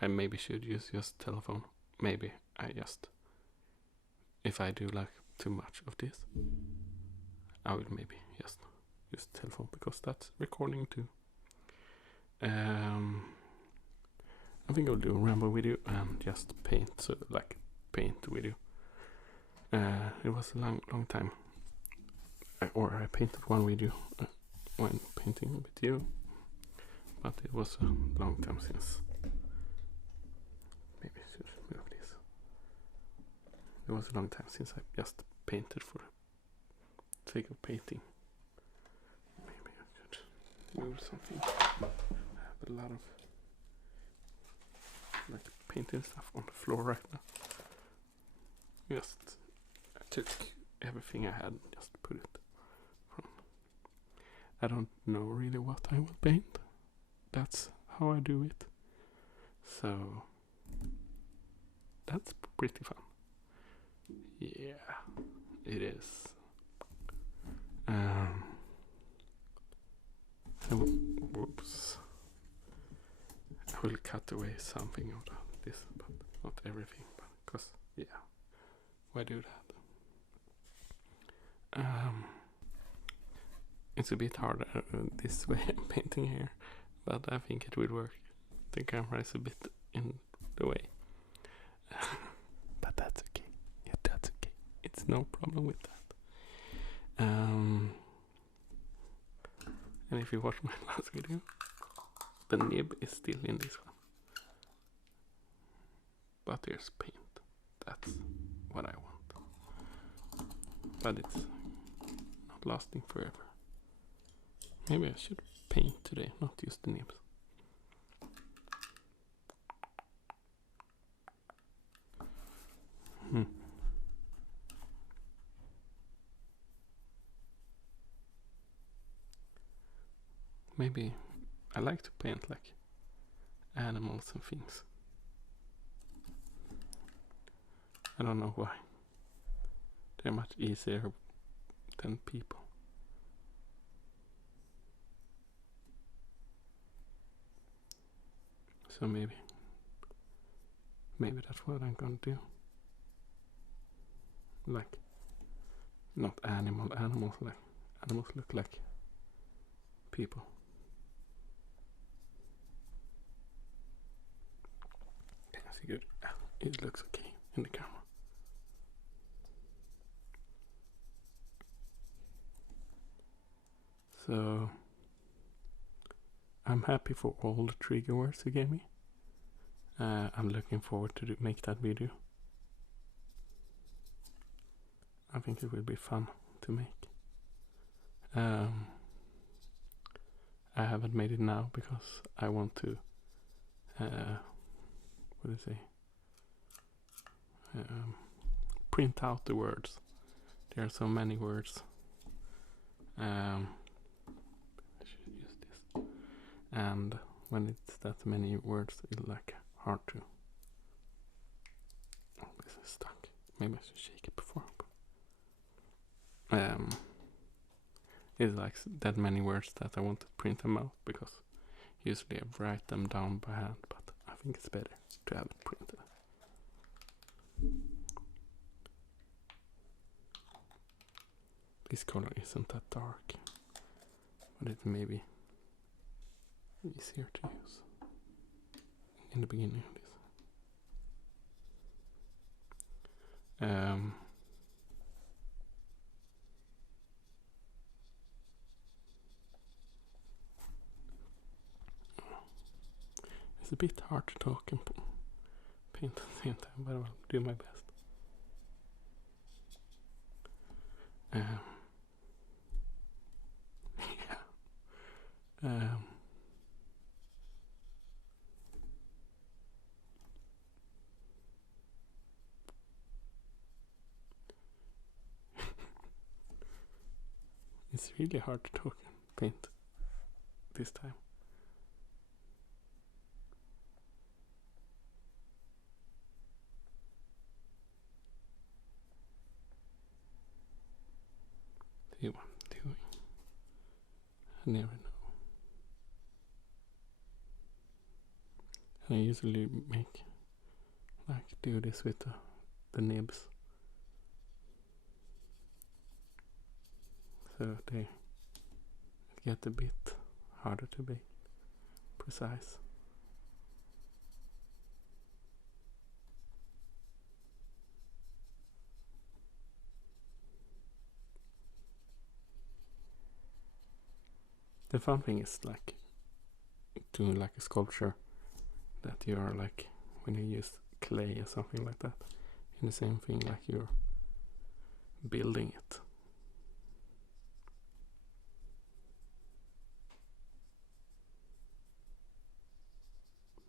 I maybe should use just telephone. Maybe I just, if I do like too much of this, I will maybe just use telephone because that's recording too. I think I'll do a ramble video and just paint, so like paint video. It was a long time, I painted one video when painting with you, but it was a long time since. Maybe I should move this. It was a long time since I just painted for the sake of painting. Maybe I should move something. I have a lot of like painting stuff on the floor right now. Just I took everything I had and just put it from. I don't know really what I will paint. That's how I do it. So that's pretty fun. Yeah, it is. Whoops. I will cut away something of this, but not everything. Because, yeah, why do that? It's a bit harder this way I'm painting here, but I think it will work. The camera is a bit in the way. But that's okay. Yeah, that's okay. It's no problem with that. And if you watch my last video, the nib is still in this one. But there's paint. That's what I want. But it's not lasting forever. Maybe I should paint today, not use the nibs. Maybe I like to paint like animals and things. I don't know why. They're much easier than people. So maybe that's what I'm gonna do. Like, not animals look like people. That's good. It looks okay in the camera. So I'm happy for all the trigger words you gave me. I'm looking forward to make that video. I think it will be fun to make. I haven't made it now because I want to print out the words. There are so many words. I should use this. And when it's that many words, it's like hard to. Oh, this is stuck. Maybe I should shake it before. It's like that many words that I want to print them out, because usually I write them down by hand, but I think it's better to have it printed. This color isn't that dark, but it may be easier to use in the beginning of this. It's a bit hard to talk and paint at the same time, but I will do my best. Yeah. It's really hard to talk and paint this time. See what I'm doing. I never know. I usually do this with the nibs, so they get a bit harder to be precise. The fun thing is like doing like a sculpture that you are like when you use clay or something like that, in the same thing, like you're building it.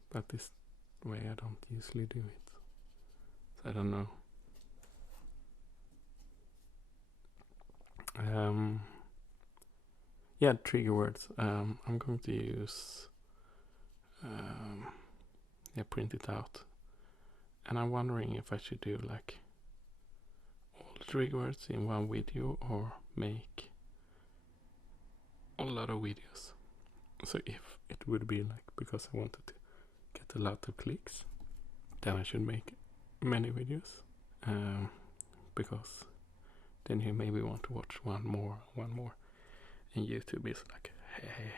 But this way I don't usually do it, so I don't know. Yeah, trigger words. I'm going to use print it out, and I'm wondering if I should do like all the trigger words in one video or make a lot of videos. So if it would be like, because I wanted to get a lot of clicks, then I should make many videos, because then you maybe want to watch one more, and YouTube is like, hey,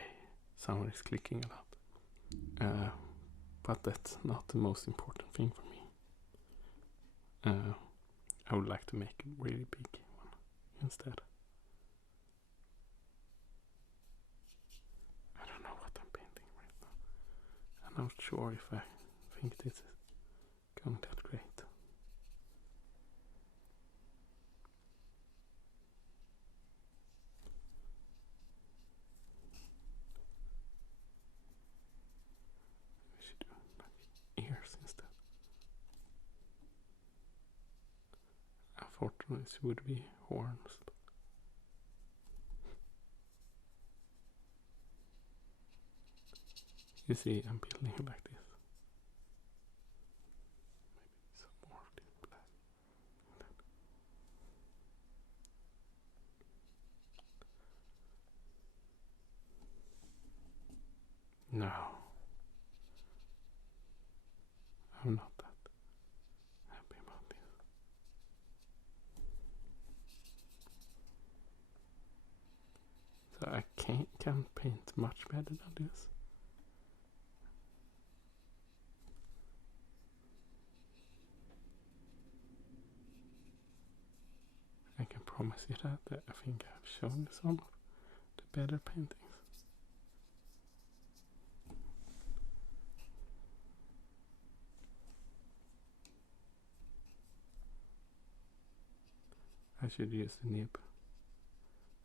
someone is clicking a lot. But that's not the most important thing for me. I would like to make a really big one instead. I don't know what I'm painting right now. I'm not sure if I think this is going that great. We should do like ears instead. Unfortunately, it would be horns. You see, I'm building it like this. Maybe some more of this black. No, I'm not that happy about this. So I can't paint much better than this. I can promise you that I think I've shown you some of the better paintings. I should use the nib,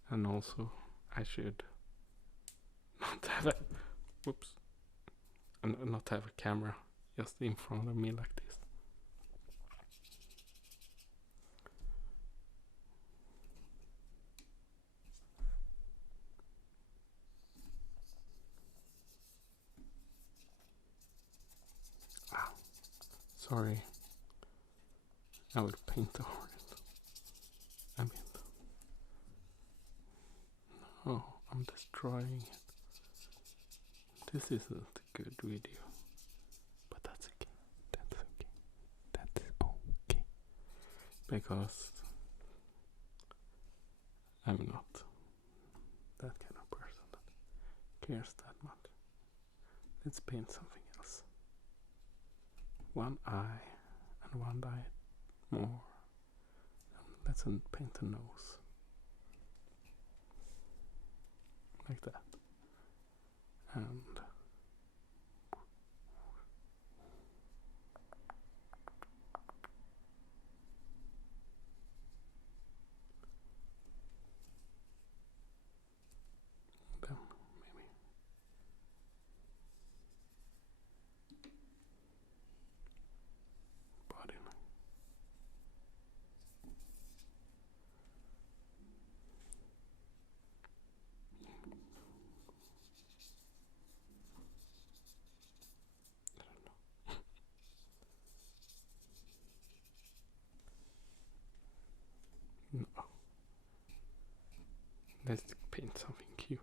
and also I should not have a not have a camera just in front of me like this. Sorry, I would paint over it a bit. No, I'm destroying it. This isn't a good video, but that's okay. That's okay. That's okay. Because I'm not that kind of person that cares that much. Let's paint something else. One eye and one eye more. Let's paint a nose. Like that. And then maybe body. No. Let's paint something cute.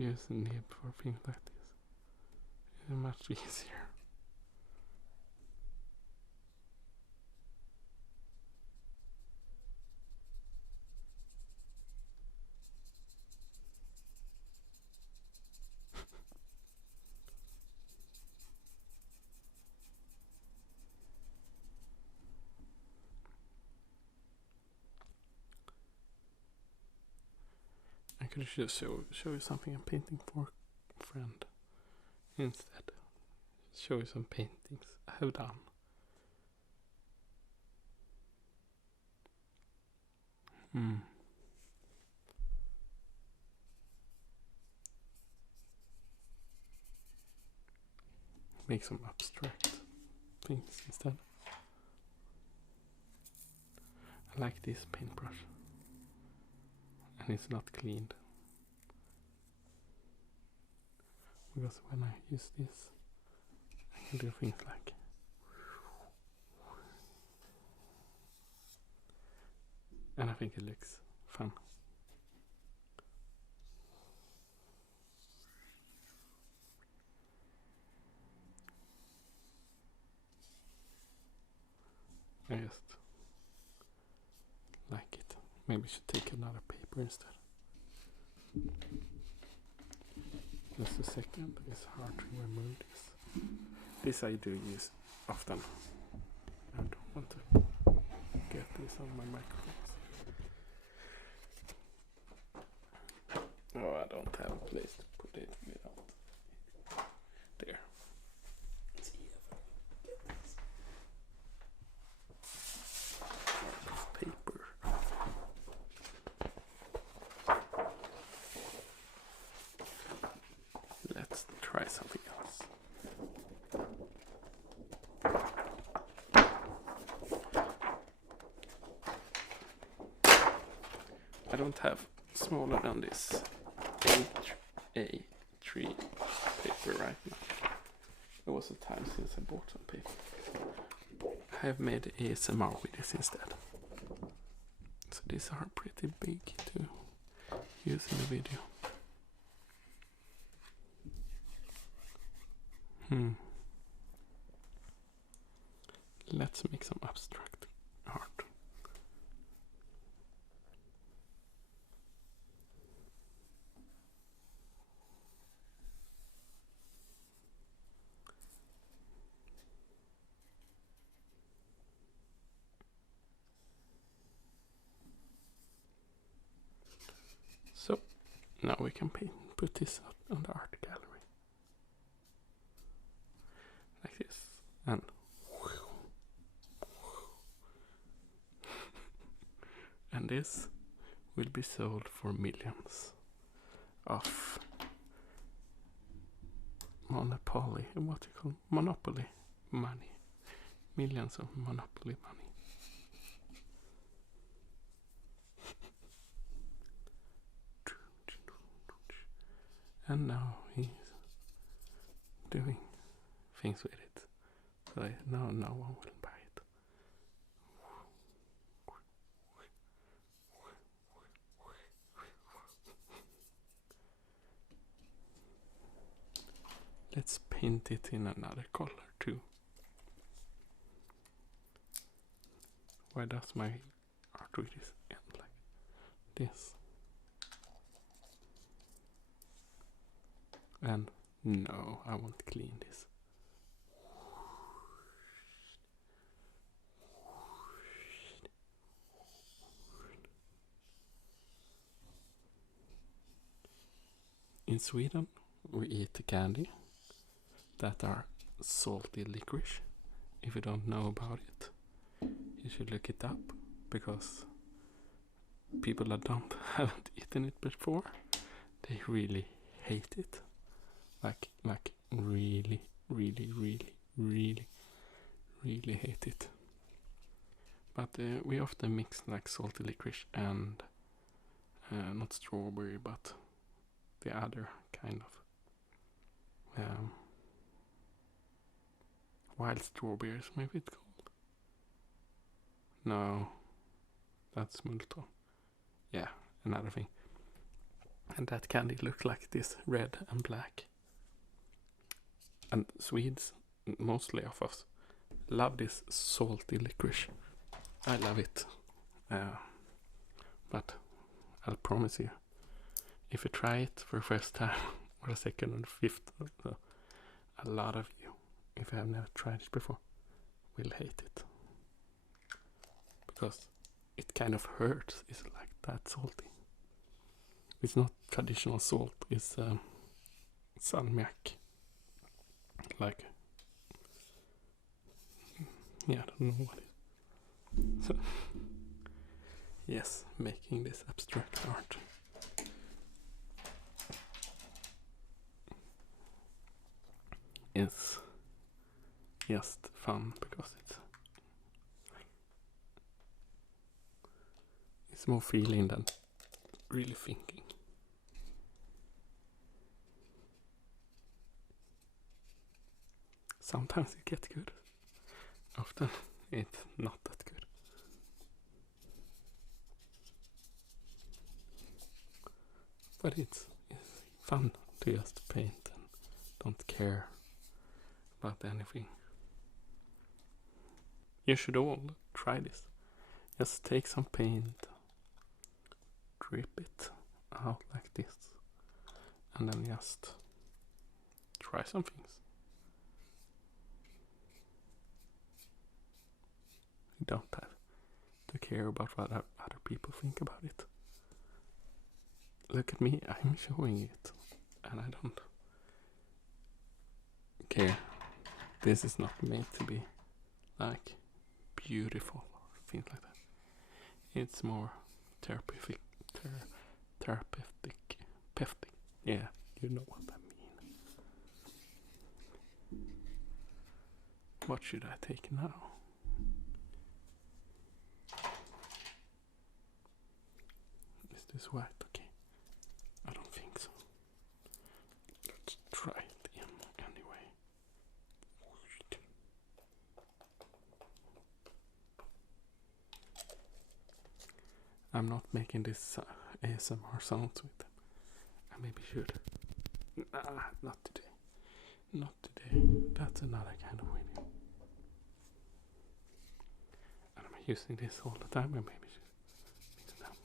use a nib for things like this. It's much easier. I could just show you something I'm painting for a friend instead. Show you some paintings I have done. Make some abstract things instead. I like this paintbrush. And it's not cleaned. Because when I use this, I can do things like and I think it looks fun. I just like it. Maybe I should take another paper instead. Just a second, it's hard to remove this. This I do use often. I don't want to get this on my microphones. Oh, I don't have a place to put it without. There. Let's see if I can get this. Paper. Let's try something else. I don't have smaller than this A3 paper right now. It was a time since I bought some paper. I have made ASMR with this instead. So these are pretty big to use in the video. Let's make some abstract art. So now we can put this on the art gallery. Like this. And and this will be sold for millions of monopoly money. Millions of monopoly money. And now he's doing things with it. So now no one will buy it. Let's paint it in another color too. Why does my art with this end like this? And no, I won't clean this. In Sweden, we eat candy that are salty licorice. If you don't know about it, you should look it up, because people that haven't eaten it before, they really hate it. Like really, really, really, really, really hate it. But we often mix like salty licorice and not strawberry, but the other kind of wild strawberries, maybe it's called. No, that's multon. Yeah, another thing. And that candy looked like this, red and black. And Swedes, mostly of us, love this salty licorice. I love it. But I'll promise you, if you try it for the first time, or the second and fifth, a lot of you, if you have never tried it before, will hate it. Because it kind of hurts. It's like that salty. It's not traditional salt. It's salmiak. Like, yeah, I don't know what it is. So, yes, making this abstract art. It's just fun because it's more feeling than really thinking. Sometimes it gets good. Often it's not that good. But it's fun to just paint and don't care about anything. You should all try this. Just take some paint, drip it out like this, and then just try some things. You don't have to care about what other people think about it. Look at me, I'm showing it, and I don't care. This is not made to be like beautiful or things like that. It's more therapeutic. Yeah, you know what I mean. What should I take now? Is this white? Okay. I don't think so. Let's try it anyway. I'm not making this ASMR sounds with them. I maybe should. Nah, not today. Not today. That's another kind of video. And I'm using this all the time. I maybe should mix it up.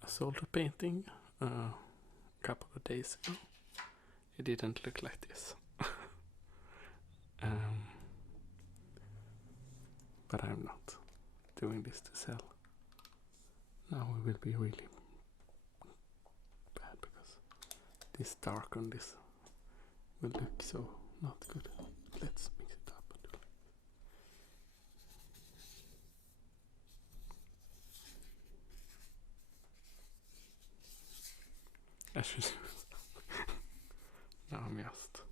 I sold a painting a couple of days ago. It didn't look like this. But I'm not doing this to sell. Now it will be really bad because this dark on this will look so not good. Let's mix it up and do it. I should do now I'm just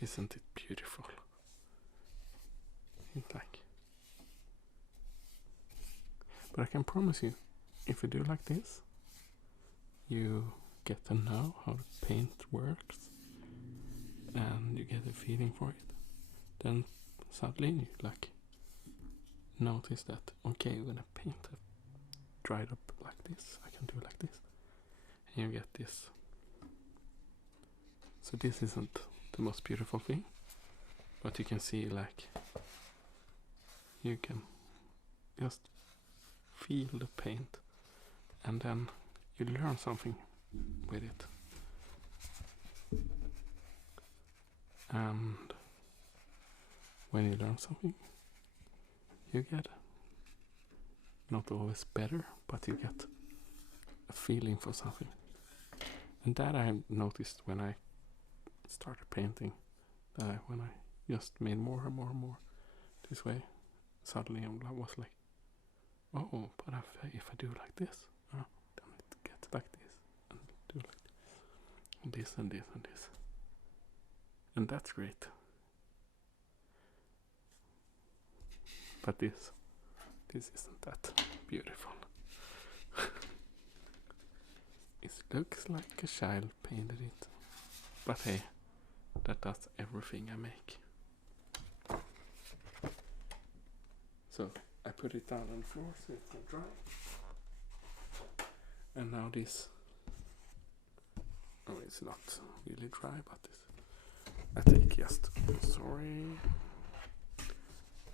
isn't it beautiful? It's like, but I can promise you, if you do like this, you get to know how the paint works and you get a feeling for it. Then suddenly you like notice that, okay, when I paint it dried up like this, I can do like this, and you get this. So this isn't the most beautiful thing, but you can see like you can just feel the paint and then you learn something with it. And when you learn something, you get not always better, but you get a feeling for something. And that I noticed when I started painting, that when I just made more and more and more this way, suddenly I was like, oh, but if I do like this, then it gets like this, and do like this. this and this and this. And that's great. But this isn't that beautiful. It looks like a child painted it. But hey, that does everything I make. So I put it down on the floor so it can dry. And now this, oh, it's not really dry, but this, I take just, sorry,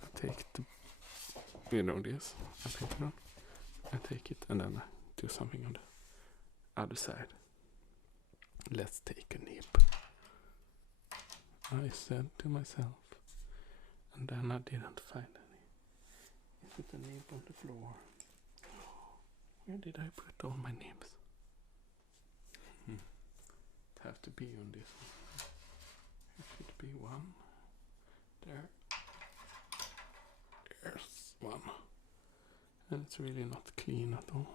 I take the, you know this, I paint it on, I take it and then I do something on the other side. Let's take a nib, I said to myself, and then I didn't find any. Is it a nib on the floor? Where did I put all my nibs? It have to be on this one. There should be one. There. There's one. And it's really not clean at all.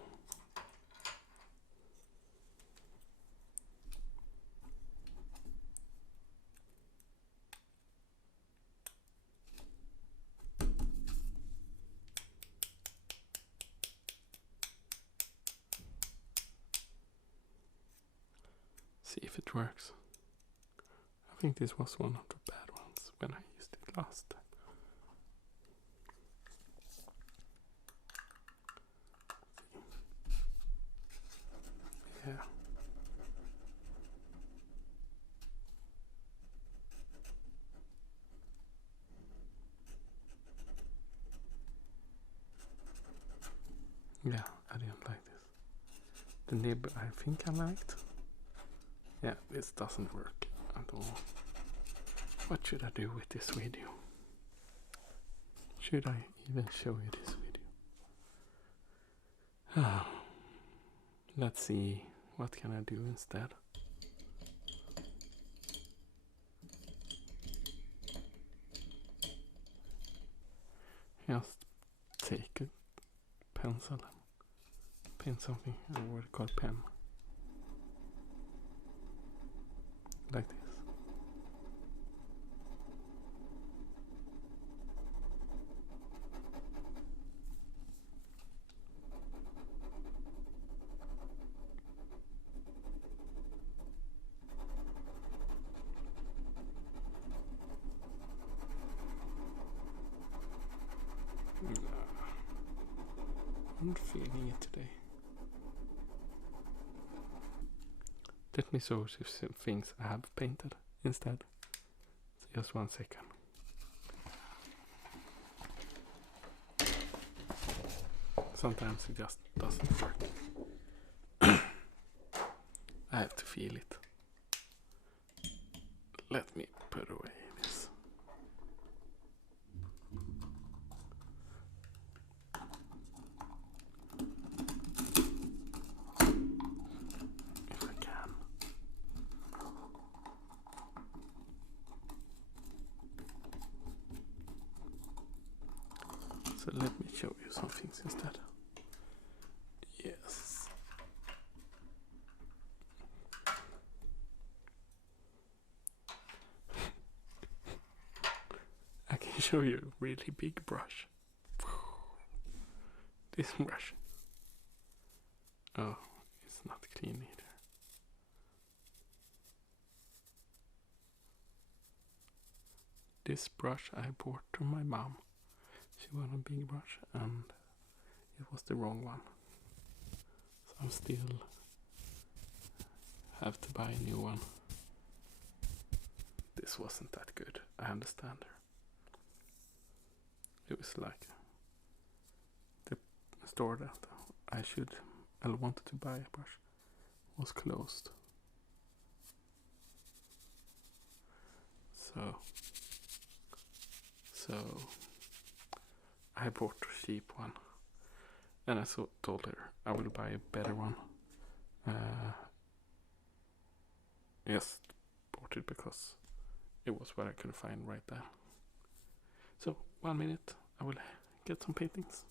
See if it works. I think this was one of the bad ones when I used it last time. Yeah. Yeah, I didn't like this. The nib I think I liked. Yeah, this doesn't work at all. What should I do with this video? Should I even show you this video? Let's see, what can I do instead? Just take a pencil and paint something, or what I call pen. Like this. I'm not feeling it today. Let me show you some things I have painted instead. So just 1 second. Sometimes it just doesn't work. I have to feel it. Let me put away this. If I can. So let me show you some things instead. Yes. I can show you a really big brush. This brush. Oh, it's not clean either. This brush I bought to my mom. She wanted a big brush and it was the wrong one. So I'm still have to buy a new one. This wasn't that good, I understand her. It was like the store that I wanted to buy a brush was closed. So I bought a cheap one, and I told her I will buy a better one. Just bought it because it was what I could find right there. So 1 minute, I will get some paintings.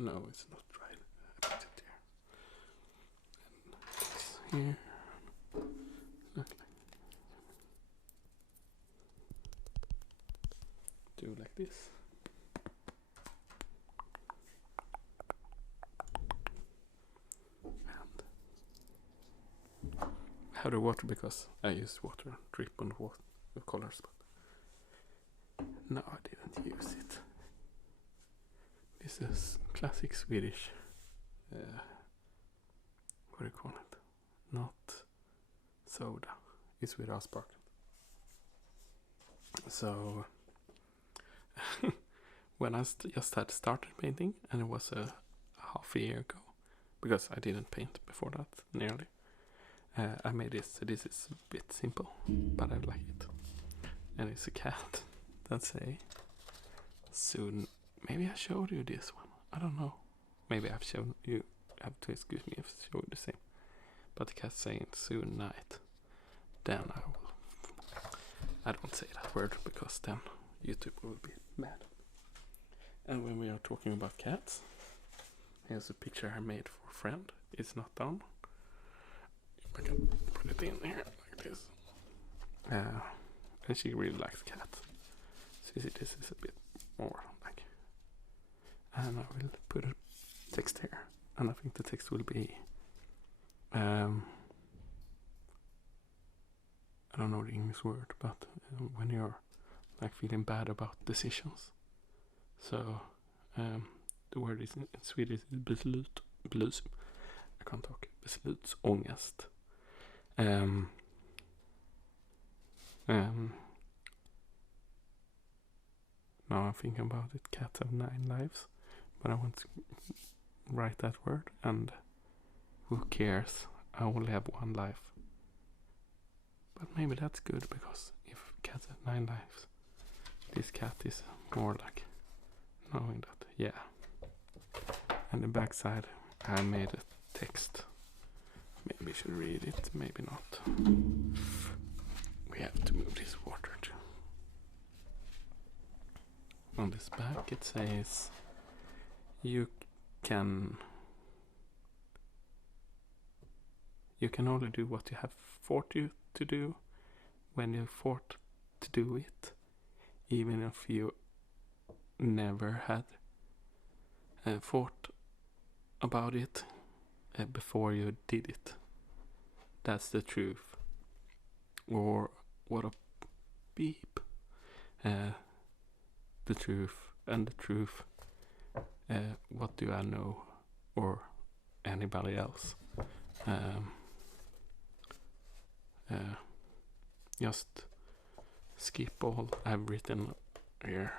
No, it's not right. I put it there. And here. Do like this. And I have the water because I use water drip on the water the colors, but no, I didn't use it. This is classic Swedish. What do you call it? Not soda. It's without sparkle. So when I just had started painting, and it was a half a year ago, because I didn't paint before that nearly. I made this. So this is a bit simple, but I like it. And it's a cat. That's a soon. Maybe I showed you this one. I don't know. Maybe I've shown you. Have to excuse me if I showed the same. But the cat's saying soon night. Then I will. I don't say that word because then YouTube will be mad. And when we are talking about cats, here's a picture I made for a friend. It's not done. I can put it in here like this. And she really likes cats. So see, this is a bit more like. And I will put a text here. And I think the text will be. I don't know the English word, but when you're like feeling bad about decisions. So the word is in Swedish is beslut. I can't talk. Beslutsångest. Now I'm thinking about it. Cats have 9 lives, but I want to write that word. And who cares? I only have 1 life. But maybe that's good, because if cats have 9 lives, this cat is more like knowing that, yeah. And the backside, I made a text. Maybe you should read it, maybe not. We have to move this water too. On this back it says, you can only do what you have fought you to do when you fought to do it, even if you never had thought about it before you did it. That's the truth. Or what a beep. The truth, and the truth. What do I know, or anybody else? Just skip all I've written here,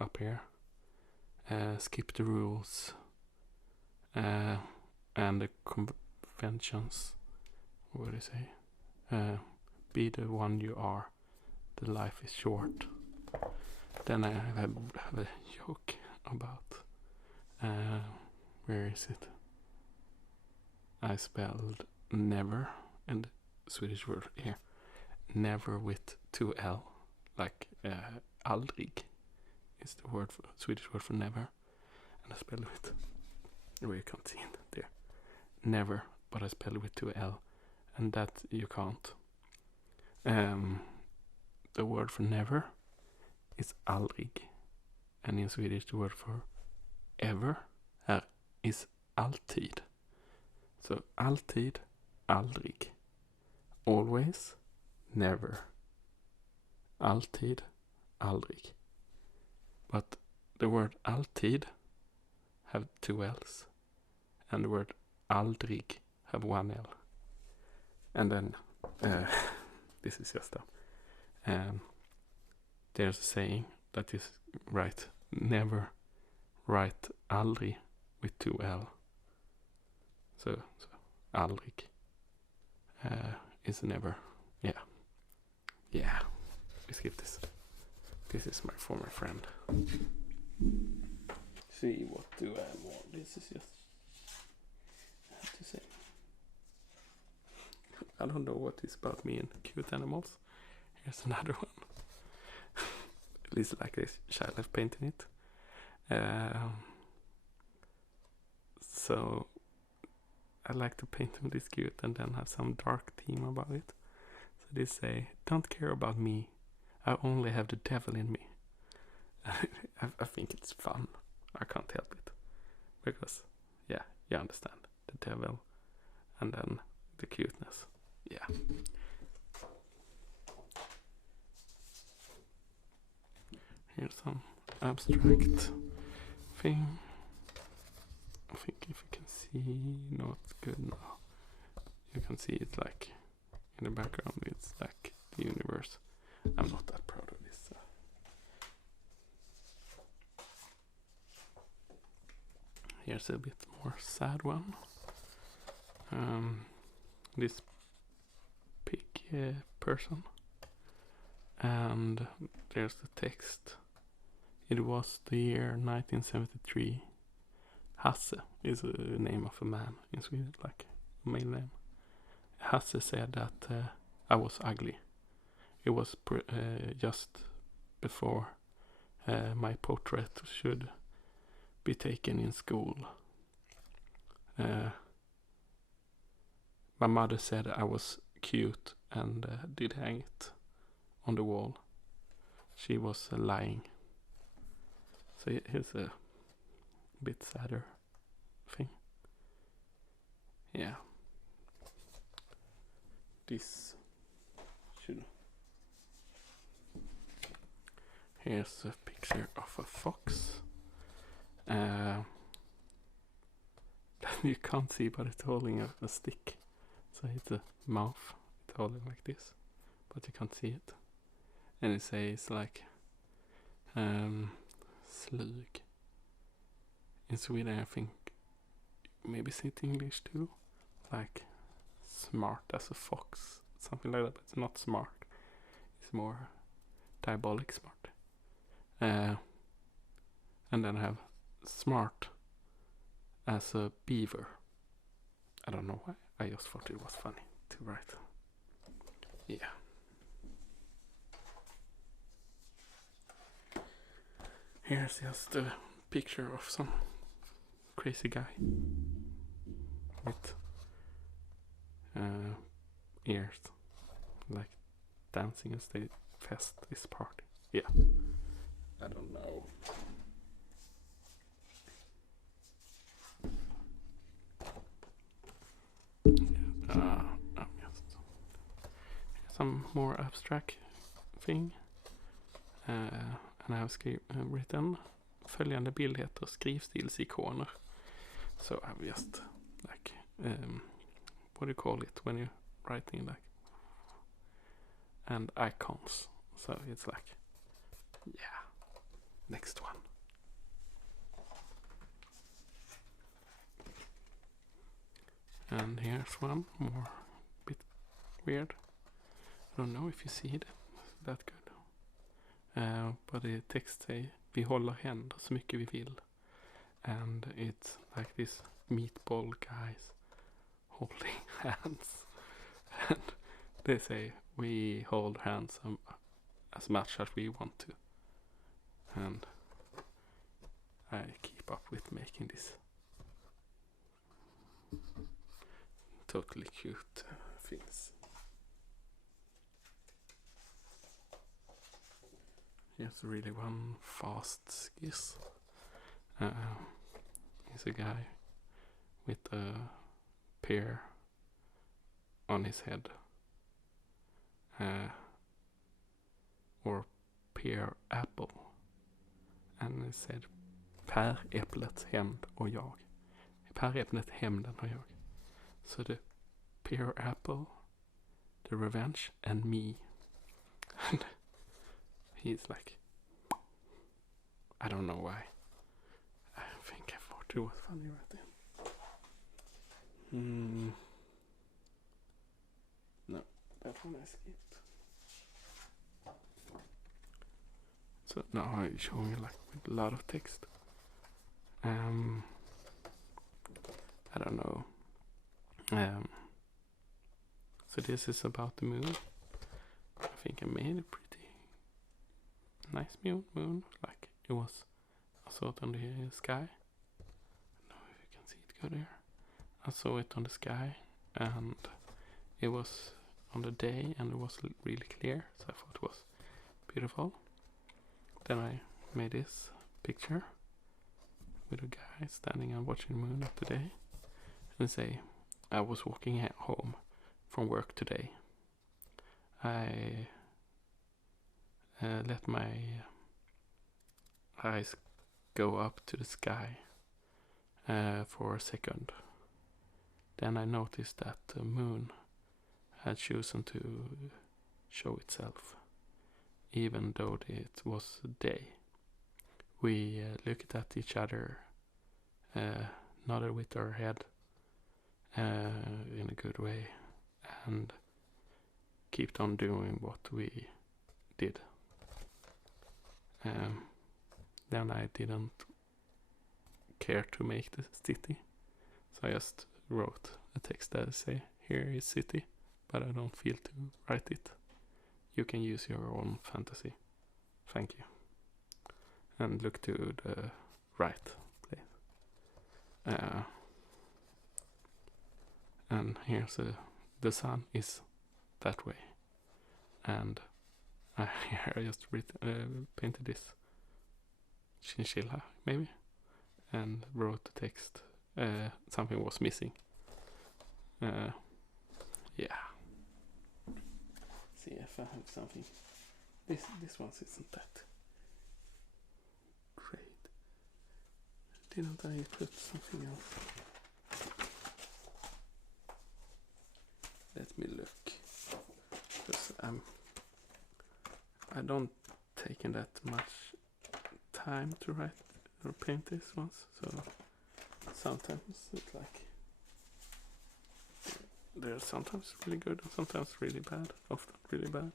up here. Skip the rules and the conventions. What do you say? Be the one you are. The life is short. Then I have a joke about where is it? I spelled never in the Swedish word here. Never with 2 L, like aldrig is the word for Swedish word for never, and I spelled with. Oh, you can't see it there. Never, but I spelled with 2 L, and that you can't. The word for never is aldrig, and in Swedish the word for ever is alltid. So alltid, aldrig. Always, never. Alltid, aldrig. But the word alltid have 2 L's, and the word aldrig have 1 L. And then this is just there's a saying that is right. Never write aldrig with 2 L. So aldrig is never. Yeah. We skip this. This is my former friend. See, what do I want? This is just. I have to say. I don't know what is about me and cute animals. Here's another one. At least like this child have painted it. So I like to paint them this cute and then have some dark theme about it. So they say, "Don't care about me. I only have the devil in me." I think it's fun. I can't help it. Because, yeah, you understand. The devil and then the cuteness. Yeah. Here's some abstract thing. I think if you can see, no, it's good now. You can see it like in the background, it's like the universe. I'm not that proud of this. Here's a bit more sad one. This pig person. And there's the text. It was the year 1973. Hasse is the name of a man in Sweden, like a male name. Hasse said that I was ugly. It was just before my portrait should be taken in school. My mother said I was cute and did hang it on the wall. She was lying. So here's a bit sadder thing. Yeah. This should. Here's a picture of a fox. You can't see, but it's holding a stick. So it's a mouth. It's holding like this, but you can't see it. And it says like slug. In Sweden, I think maybe say it in English too, like smart as a fox, something like that. But it's not smart. It's more diabolic smart. And then I have smart as a beaver. I don't know why. I just thought it was funny to write. Yeah. Here's just a picture of some crazy guy with ears, like dancing as they fest this party. Yeah. I don't know. Just some more abstract thing. And I have written följande bild heter skrivstilsikoner. So I've just like what do you call it when you're writing like and icons. So it's like yeah. Next one. And here's one more bit weird. I don't know if you see it that good. But the text say vi håller händer så mycket vi vill. And it's like this meatball guys holding hands. And they say we hold hands as much as we want to. And I keep up with making this totally cute things. Here's really one fast sketch. He's a guy with a pear on his head. Or pear apple. And it said päräpplets hämnd och jag. Päräpplet hämnden och jag. So the pear apple, the revenge, and me. And he's like, I don't know why. I think I thought it was funny right then. No, that one I skipped. So now I'm showing you like with a lot of text. I don't know. So this is about the moon. I think I made a pretty nice moon. Like it was, I saw it on the sky. I don't know if you can see it go there. I saw it on the sky, and it was on the day, and it was really clear, so I thought it was beautiful. Then I made this picture with a guy standing and watching the moon at the day, and say, I was walking home from work today. I let my eyes go up to the sky for a second. Then I noticed that the moon had chosen to show itself, even though it was day. We looked at each other, nodded with our head in a good way, and kept on doing what we did. Then I didn't care to make the city, so I just wrote a text that say, here is city, but I don't feel to write it. You can use your own fantasy. Thank you. And look to the right place. And here's the sun is that way. And I just painted this chinchilla, maybe, and wrote the text. Something was missing. Yeah. See if I have something. This one isn't that great. Didn't I put something else? Let me look. Because I don't taken that much time to write or paint this ones, so sometimes it's like they're sometimes really good and sometimes really bad, often really bad.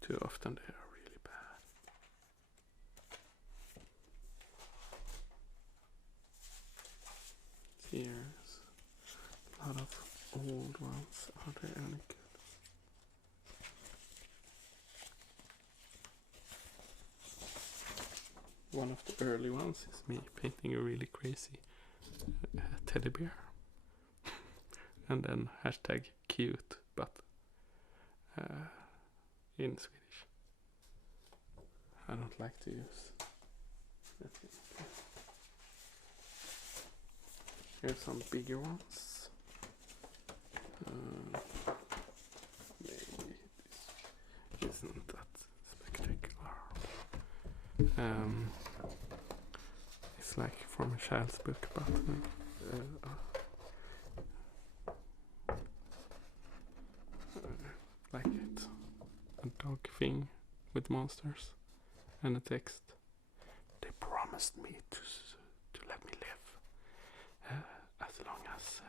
Too often they are really bad. Here's a lot of old ones. Are they any good? One of the early ones is me painting a really crazy teddy bear. And then hashtag cute, but in Swedish. I don't like to use. Here's some bigger ones. Maybe this isn't that spectacular. It's like from a child's book, but like it. A dog thing with monsters and a text. They promised me to let me live as long as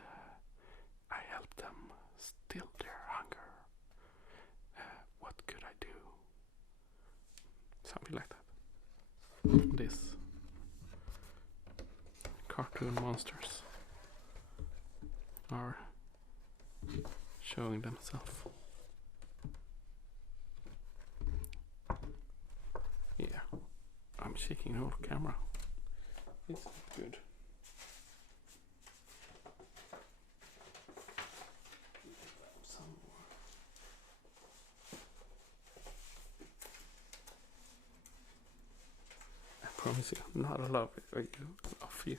I help them still their hunger. What could I do? Something like that. This cartoon monsters are showing themselves. Yeah, I'm shaking the whole camera. It's not good. Some more. I promise you, not a lot of you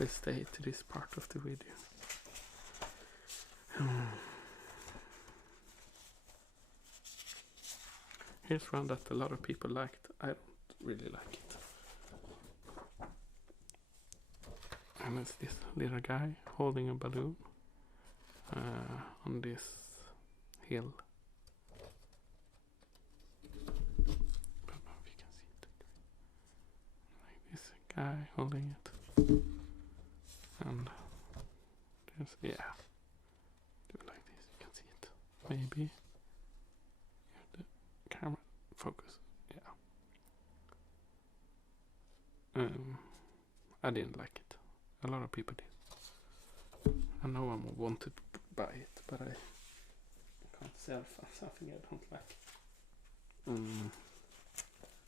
will stay to this part of the video. Here's one that a lot of people liked. I don't really like it. And it's this little guy holding a balloon on this hill. I don't know if you can see it. Like this guy holding it. And there's, yeah. Do it like this, you can see it. Maybe. Camera focus, yeah. I didn't like it. A lot of people did. And no one wanted to buy it, but myself on something I don't like.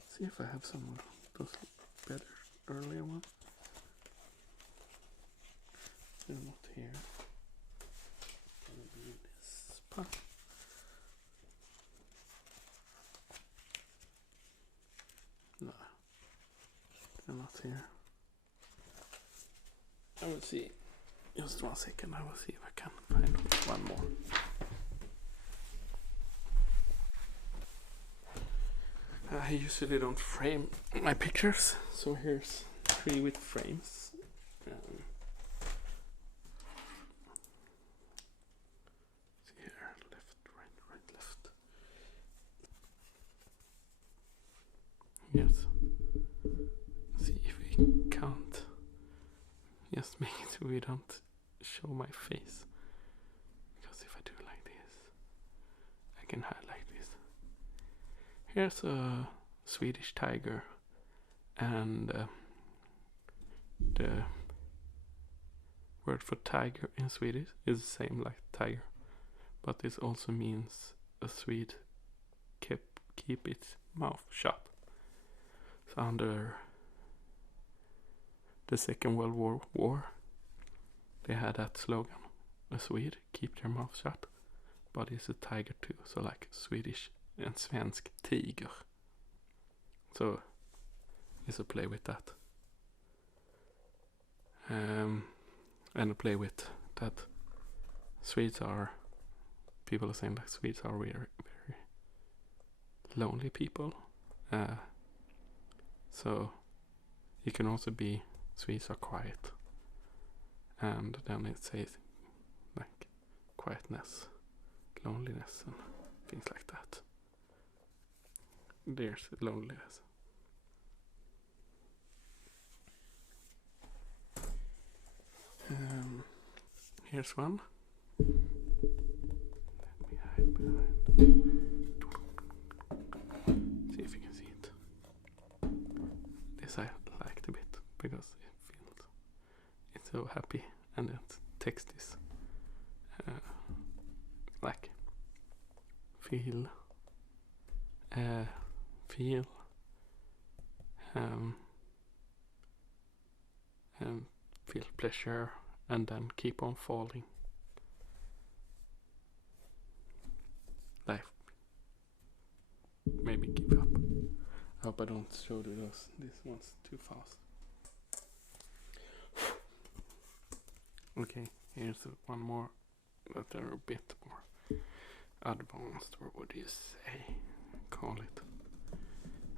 See if I have some of those better earlier ones. They're not here. Maybe this part. No, they're not here. I will see. Just 1 second. I will see if I can find one more. I usually don't frame my pictures, so here's 3 with frames. See here, left, right, left. Yes. See if we can't just make it so we don't show my face. Because if I do like this, I can hide like this. Here's a Swedish tiger, and the word for tiger in Swedish is the same like tiger, but this also means a Swede keep its mouth shut. So under the Second World War, they had that slogan: a Swede keep their mouth shut, but it's a tiger too, so like Swedish and svensk tiger. So it's a play with that. And a play with that Swedes are, people are saying that Swedes are very, very lonely people. So it can also be Swedes are quiet. And then it says like quietness, loneliness and things like that. There's loneliness. Here's one. Let me hide behind. See if you can see it. This I liked a bit because it's so happy, and the text is like feel feel pleasure and then keep on falling. Life. Maybe give up. I hope I don't show these ones too fast. Okay, here's one more that are a bit more advanced, or what do you say? Call it.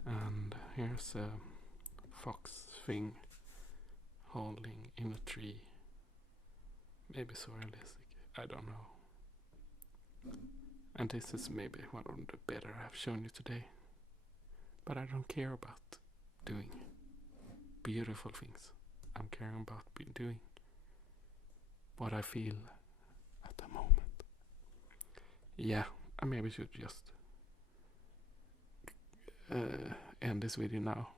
And here's a fox thing holding in a tree. Maybe so realistic, I don't know. And this is maybe one of the better I've shown you today. But I don't care about doing beautiful things. I'm caring about doing what I feel at the moment. Yeah, I maybe should just end this video now.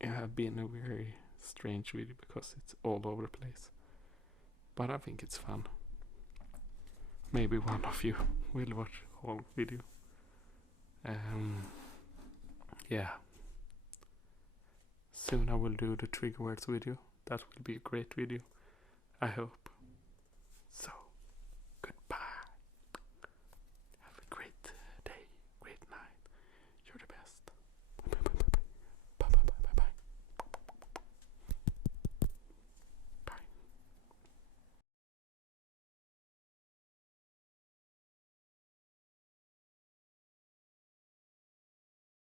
It has been a very strange video because it's all over the place. But I think it's fun. Maybe one of you will watch the whole video. Yeah. Soon I will do the trigger words video. That will be a great video, I hope. So